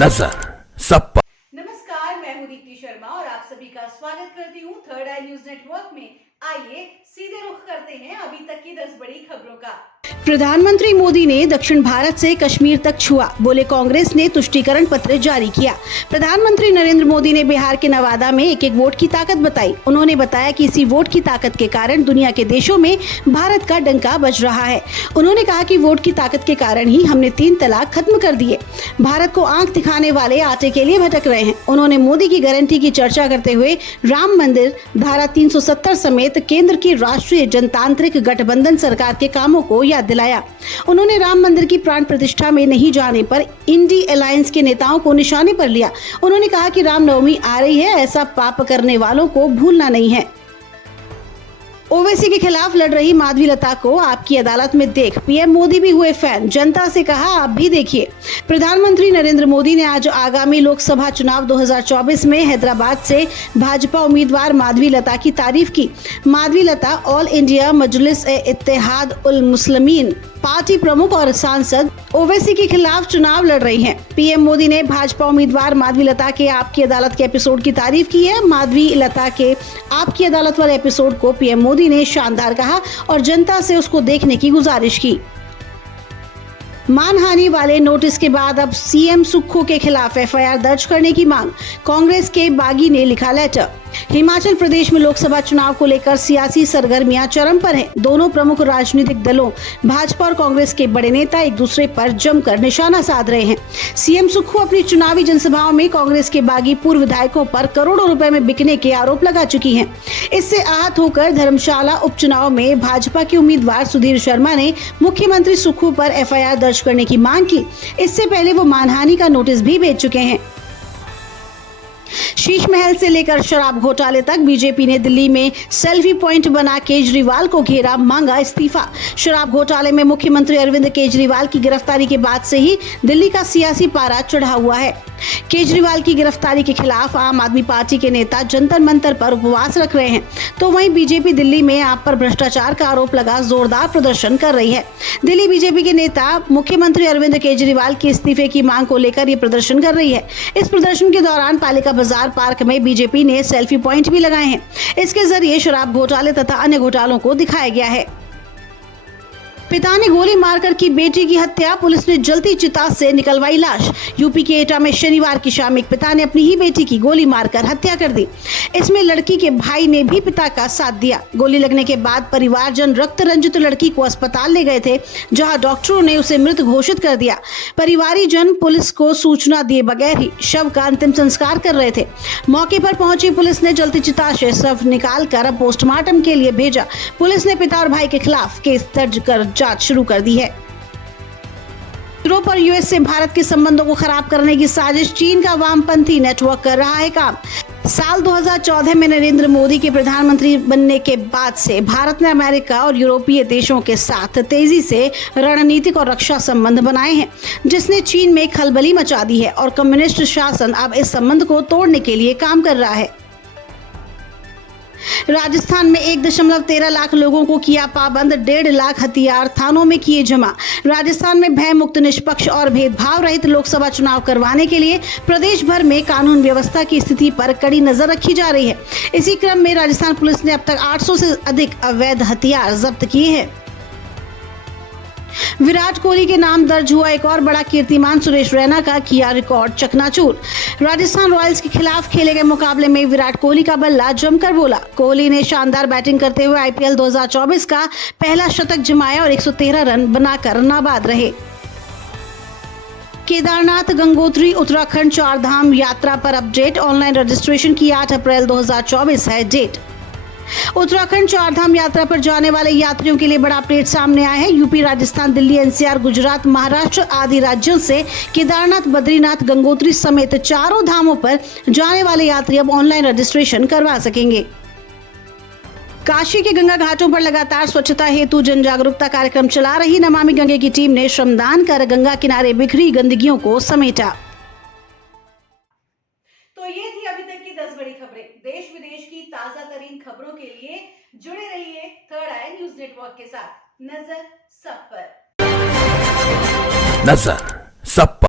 नजर सब पर। नमस्कार, मैं हूं दीप्ति शर्मा और आप सभी का स्वागत करती हूं थर्ड आई न्यूज नेटवर्क में। आइए सीधे रुख करते हैं अभी तक की 10 बड़ी खबरों का। प्रधानमंत्री मोदी ने दक्षिण भारत से कश्मीर तक छुआ, बोले कांग्रेस ने तुष्टीकरण पत्र जारी किया। प्रधानमंत्री नरेंद्र मोदी ने बिहार के नवादा में एक वोट की ताकत बताई। उन्होंने बताया कि इसी वोट की ताकत के कारण दुनिया के देशों में भारत का डंका बज रहा है। उन्होंने कहा कि वोट की ताकत के कारण ही हमने 3 तलाक खत्म कर दिए। भारत को आंख दिखाने वाले आटे के लिए भटक रहे हैं। उन्होंने मोदी की गारंटी की चर्चा करते हुए राम मंदिर, धारा 370 समेत केंद्र की राष्ट्रीय जनतांत्रिक गठबंधन सरकार के कामों को याद दिलाया। उन्होंने राम मंदिर की प्राण प्रतिष्ठा में नहीं जाने पर इंडी अलायंस के नेताओं को निशाने पर लिया। उन्होंने कहा कि रामनवमी आ रही है, ऐसा पाप करने वालों को भूलना नहीं है। ओवैसी के खिलाफ लड़ रही माधवीलता को आपकी अदालत में देख पीएम मोदी भी हुए फैन। जनता से कहा, आप भी देखिए। प्रधानमंत्री नरेंद्र मोदी ने आज आगामी लोकसभा चुनाव 2024 में हैदराबाद से भाजपा उम्मीदवार माधवीलता की तारीफ की। माधवीलता ऑल इंडिया मजलिस-ए-इत्तेहाद उल मुस्लिमीन पार्टी प्रमुख और सांसद ओवैसी के खिलाफ चुनाव लड़ रही हैं। पीएम मोदी ने भाजपा उम्मीदवार माधवीलता के आपकी अदालत के एपिसोड की तारीफ की है। माधवीलता के आपकी अदालत वाले एपिसोड को पीएम मोदी ने शानदार कहा और जनता से उसको देखने की गुजारिश की। मानहानि वाले नोटिस के बाद अब सीएम सुक्खू के खिलाफ एफआईआर दर्ज करने की मांग। कांग्रेस के बागी ने लिखा लेटर। हिमाचल प्रदेश में लोकसभा चुनाव को लेकर सियासी सरगर्मियां चरम पर हैं। दोनों प्रमुख राजनीतिक दलों भाजपा और कांग्रेस के बड़े नेता एक दूसरे पर जमकर निशाना साध रहे हैं। सीएम सुक्खू अपनी चुनावी जनसभाओं में कांग्रेस के बागी पूर्व विधायकों पर करोड़ों रुपए में बिकने के आरोप लगा चुकी हैं। इससे आहत होकर धर्मशाला उपचुनाव में भाजपा के उम्मीदवार सुधीर शर्मा ने मुख्यमंत्री सुक्खू पर एफआईआर दर्ज करने की मांग की। इससे पहले वो मानहानि का नोटिस भी भेज चुके हैं। शीश महल से लेकर शराब घोटाले तक बीजेपी ने दिल्ली में सेल्फी पॉइंट बना केजरीवाल को घेरा, मांगा इस्तीफा। शराब घोटाले में मुख्यमंत्री अरविंद केजरीवाल की गिरफ्तारी के बाद से ही दिल्ली का सियासी पारा चढ़ा हुआ है। केजरीवाल की गिरफ्तारी के खिलाफ आम आदमी पार्टी के नेता जंतर मंतर पर उपवास रख रहे हैं, तो वहीं बीजेपी दिल्ली में आप पर भ्रष्टाचार का आरोप लगा जोरदार प्रदर्शन कर रही है। दिल्ली बीजेपी के नेता मुख्यमंत्री अरविंद केजरीवाल के इस्तीफे की मांग को लेकर ये प्रदर्शन कर रही है। इस प्रदर्शन के दौरान पालिका बाजार पार्क में बीजेपी ने सेल्फी पॉइंट भी लगाए हैं। इसके जरिए शराब घोटाले तथा अन्य घोटालों को दिखाया गया है। पिता ने गोली मारकर की बेटी की हत्या, पुलिस ने जलती चिता से निकलवाई लाश। यूपी के एटा में शनिवार की शाम एक पिता ने अपनी ही बेटी की गोली मारकर हत्या कर दी। इसमें लड़की के भाई ने भी पिता का साथ दिया। गोली लगने के बाद परिवारजन रक्त रंजित लड़की को अस्पताल ले गए थे, जहां डॉक्टरों ने उसे मृत घोषित कर दिया। परिवारीजन पुलिस को सूचना दिए बगैर ही शव का अंतिम संस्कार कर रहे थे। मौके पर पहुंची पुलिस ने जलती चिता से शव निकाल कर पोस्टमार्टम के लिए भेजा। पुलिस ने पिता और भाई के खिलाफ केस दर्ज कर जांच शुरू कर दी है। यूरोप और यूएस से भारत के संबंधों को खराब करने की साजिश चीन का वामपंथी नेटवर्क कर रहा है काम। साल 2014 में नरेंद्र मोदी के प्रधानमंत्री बनने के बाद से भारत ने अमेरिका और यूरोपीय देशों के साथ तेजी से रणनीतिक और रक्षा संबंध बनाए हैं, जिसने चीन में खलबली मचा दी है और कम्युनिस्ट शासन अब इस संबंध को तोड़ने के लिए काम कर रहा है। राजस्थान में 1.13 लाख लोगों को किया पाबंद, 1.5 लाख हथियार थानों में किए जमा। राजस्थान में भय मुक्त, निष्पक्ष और भेदभाव रहित लोकसभा चुनाव करवाने के लिए प्रदेश भर में कानून व्यवस्था की स्थिति पर कड़ी नजर रखी जा रही है। इसी क्रम में राजस्थान पुलिस ने अब तक 800 से अधिक अवैध हथियार जब्त किए हैं। विराट कोहली के नाम दर्ज हुआ एक और बड़ा कीर्तिमान, सुरेश रैना का किया रिकॉर्ड चकनाचूर। राजस्थान रॉयल्स के खिलाफ खेले गए मुकाबले में विराट कोहली का बल्ला जमकर बोला। कोहली ने शानदार बैटिंग करते हुए आईपीएल 2024 का पहला शतक जमाया और 113 रन बनाकर नाबाद रहे। केदारनाथ गंगोत्री उत्तराखंड 4 धाम यात्रा पर अपडेट। ऑनलाइन रजिस्ट्रेशन की 8 अप्रैल 2024 है डेट। उत्तराखंड 4 धाम यात्रा पर जाने वाले यात्रियों के लिए बड़ा अपडेट सामने आया है। यूपी, राजस्थान, दिल्ली, एनसीआर, गुजरात, महाराष्ट्र आदि राज्यों से केदारनाथ, बद्रीनाथ, गंगोत्री समेत 4 धामों पर जाने वाले यात्री अब ऑनलाइन रजिस्ट्रेशन करवा सकेंगे। काशी के गंगा घाटों पर लगातार स्वच्छता हेतु जन जागरूकता कार्यक्रम चला रही नमामि गंगे की टीम ने श्रमदान कर गंगा किनारे बिखरी गंदगियों को समेटा। तो ये थी अभी तक की 10 बड़ी खबरें। देश विदेश की ताजा तरीन खबरों के लिए जुड़े रहिए थर्ड आई न्यूज नेटवर्क के साथ। नजर सब पर। नजर सब पर।